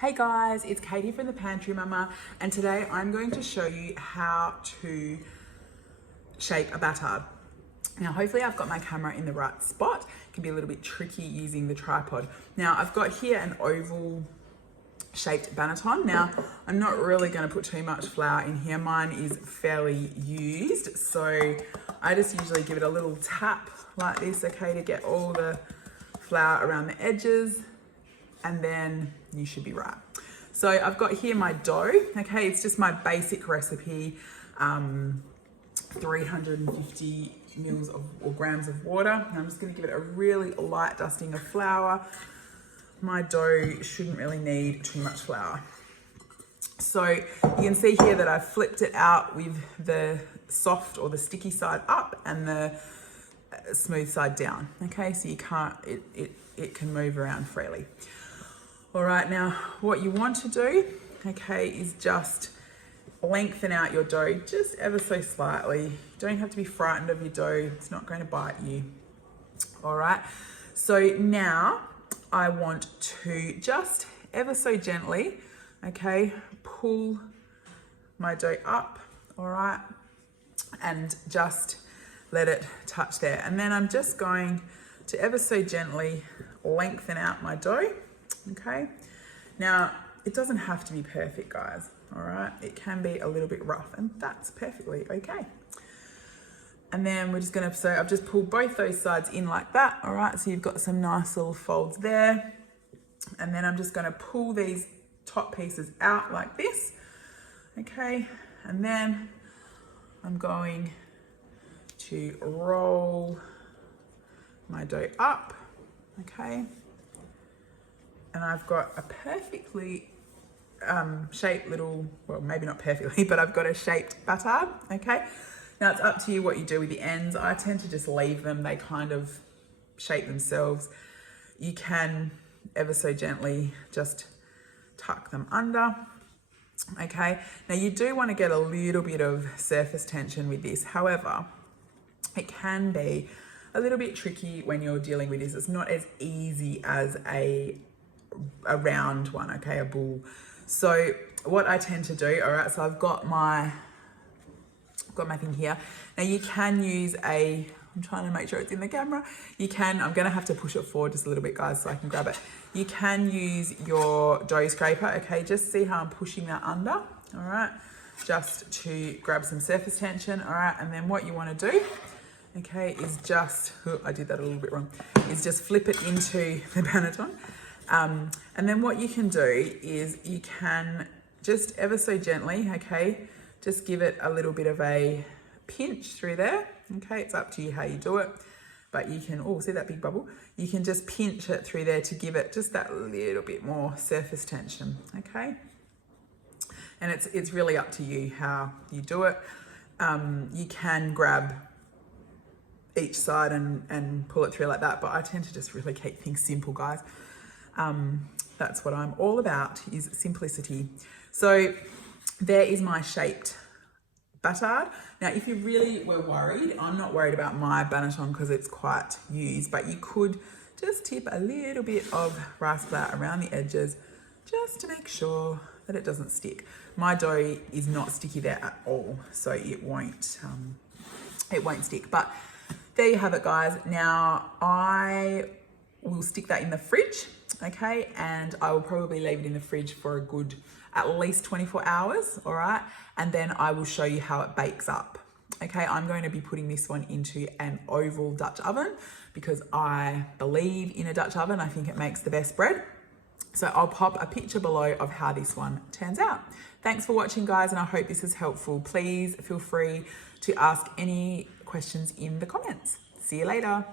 Hey guys, it's Katie from the Pantry Mama, and today I'm going to show you how to shape a batard. Now hopefully I've got my camera in the right spot. It can be a little bit tricky using the tripod. Now I've got here an oval shaped pentaton. Now I'm not really going to put too much flour in here. Mine is fairly used, so I just usually give it a little tap like this, okay, to get all the flour around the edges, and then you should be right. So I've got here my dough, okay, it's just my basic recipe, 350 mils or grams of water. And I'm just going to give it a really light dusting of flour. My dough shouldn't really need too much flour. So you can see here that I've flipped it out with the soft or the sticky side up and the smooth side down, okay, so you can't, it can move around freely. All right, now what you want to do, okay, is just lengthen out your dough just ever so slightly. You don't have to be frightened of your dough. It's not going to bite you. All right, so now I want to just ever so gently, okay, pull my dough up, all right, and just let it touch there. And then I'm just going to ever so gently lengthen out my dough. Okay, now it doesn't have to be perfect, guys, all right, it can be a little bit rough, and that's perfectly okay. And then we're just gonna, so I've just pulled both those sides in like that, all right, so you've got some nice little folds there. And then I'm just gonna pull these top pieces out like this, okay, and then I'm going to roll my dough up, okay. And I've got a perfectly shaped little, well, maybe not perfectly, but I've got a shaped batard, okay? Now it's up to you what you do with the ends. I tend to just leave them. They kind of shape themselves. You can ever so gently just tuck them under, okay? Now you do want to get a little bit of surface tension with this. However, it can be a little bit tricky when you're dealing with this. It's not as easy as a round one, okay, a ball. So what I tend to do, all right, so I've got my thing here. Now you can use I'm trying to make sure it's in the camera. You can, I'm gonna have to push it forward just a little bit, guys, so I can grab it. You can use your dough scraper, okay, just see how I'm pushing that under, all right, just to grab some surface tension, all right, and then what you wanna do, okay, is just, oh, I did that a little bit wrong, is just flip it into the pentaton. And then what you can do is you can just ever so gently, okay, just give it a little bit of a pinch through there, okay, it's up to you how you do it, but you can, oh, see that big bubble? You can just pinch it through there to give it just that little bit more surface tension, okay? And it's really up to you how you do it. You can grab each side and pull it through like that, but I tend to just really keep things simple, guys. That's what I'm all about, is simplicity. So there is my shaped batard. Now, if you really were worried, I'm not worried about my pentaton because it's quite used, but you could just tip a little bit of rice flour around the edges just to make sure that it doesn't stick. My dough is not sticky there at all, so it won't stick. But there you have it, guys. Now I will stick that in the fridge, okay, and I will probably leave it in the fridge for a good at least 24 hours, all right, and then I will show you how it bakes up, okay. I'm going to be putting this one into an oval Dutch oven because I believe in a Dutch oven. I think it makes the best bread, so I'll pop a picture below of how this one turns out. Thanks for watching, guys, and I hope this is helpful. Please feel free to ask any questions in the comments. See you later.